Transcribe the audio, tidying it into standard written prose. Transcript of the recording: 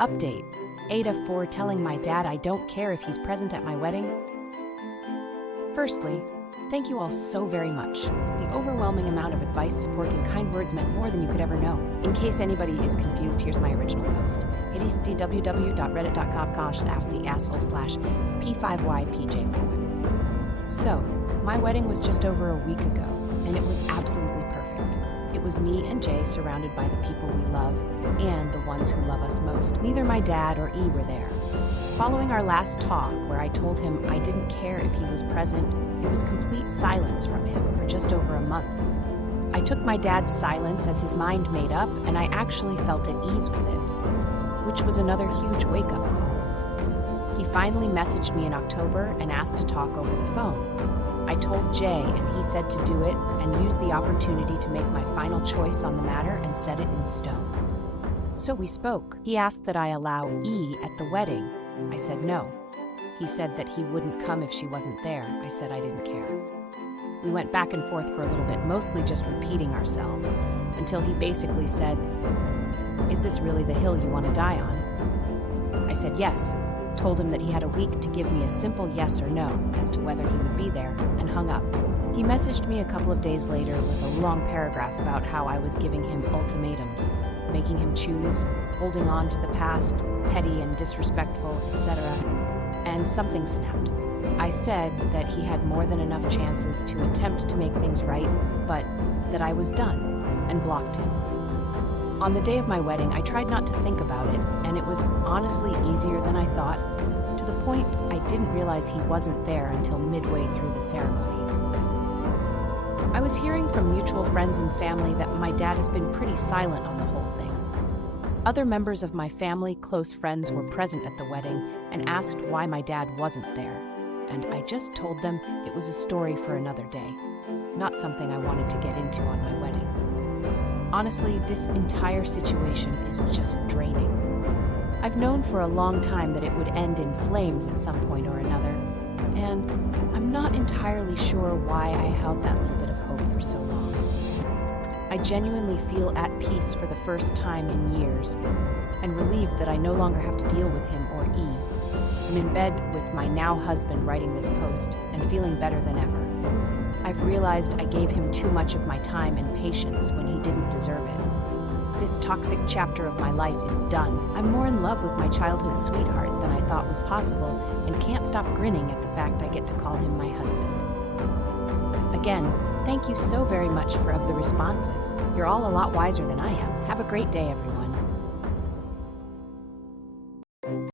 Update. Ada 4 telling my dad I don't care if he's present at my wedding. Firstly, thank you all so very much. The overwhelming amount of advice, support, and kind words meant more than you could ever know. In case anybody is confused, here's my original post. It is www.reddit.com/p5ypj4. So, my wedding was just over a week ago, and it was absolutely perfect. It was me and Jay surrounded by the people we love and the ones who love us most. Neither my dad or E were there. Following our last talk, where I told him I didn't care if he was present, it was complete silence from him for just over a month. I took my dad's silence as his mind made up, and I actually felt at ease with it, which was another huge wake-up call. He finally messaged me in October and asked to talk over the phone. I told Jay, and he said to do it and use the opportunity to make my final choice on the matter and set it in stone. So we spoke. He asked that I allow E at the wedding. I said no. He said that he wouldn't come if she wasn't there. I said I didn't care. We went back and forth for a little bit, mostly just repeating ourselves, until he basically said, "Is this really the hill you want to die on?" I said yes, told him that he had a week to give me a simple yes or no as to whether he would be there, and hung up. He messaged me a couple of days later with a long paragraph about how I was giving him ultimatums, making him choose, holding on to the past, petty and disrespectful, etc., and something snapped. I said that he had more than enough chances to attempt to make things right, but that I was done, and blocked him. On the day of my wedding, I tried not to think about it, and it was honestly easier than I thought, to the point I didn't realize he wasn't there until midway through the ceremony. I was hearing from mutual friends and family that my dad has been pretty silent on the whole thing. Other members of my family, close friends, were present at the wedding and asked why my dad wasn't there, and I just told them it was a story for another day, not something I wanted to get into on my wedding. Honestly, this entire situation is just draining. I've known for a long time that it would end in flames at some point or another, and I'm not entirely sure why I held that little bit of hope for so long. I genuinely feel at peace for the first time in years, and relieved that I no longer have to deal with him or E. I'm in bed with my now husband writing this post, and feeling better than ever. I've realized I gave him too much of my time and patience when he didn't deserve it. This toxic chapter of my life is done. I'm more in love with my childhood sweetheart than I thought was possible, and can't stop grinning at the fact I get to call him my husband. Again, thank you so very much for the responses. You're all a lot wiser than I am. Have a great day, everyone.